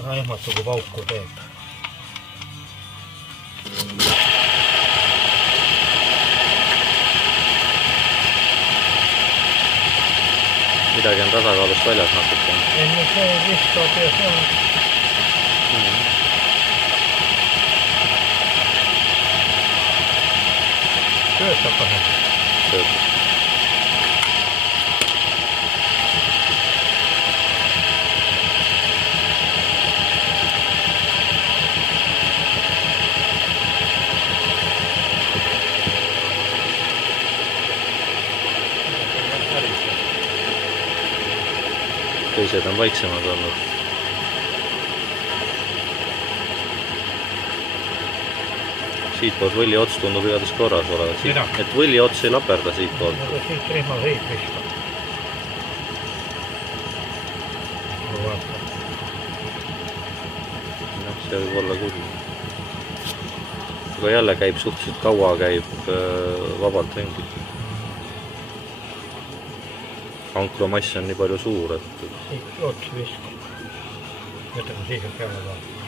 Ära ehmatu, kui pauku teeb. Midagi on tasakaalust väljas natuke. Enne see viskab ja see on... Töötab vähem. Töötab. Teised on vaiksemad olnud. Siitpoolt võlli ots tundub igatahes korras olevat. Et võlli ots ei laperda siitpoolt. Siit rihma seid viskab. See võib olla küll. Aga jälle käib suhteliselt kaua, käib vabalt ringi. Anklomass on nii palju suur, et... Siit ots viskab. Mõtleme siis peale ka.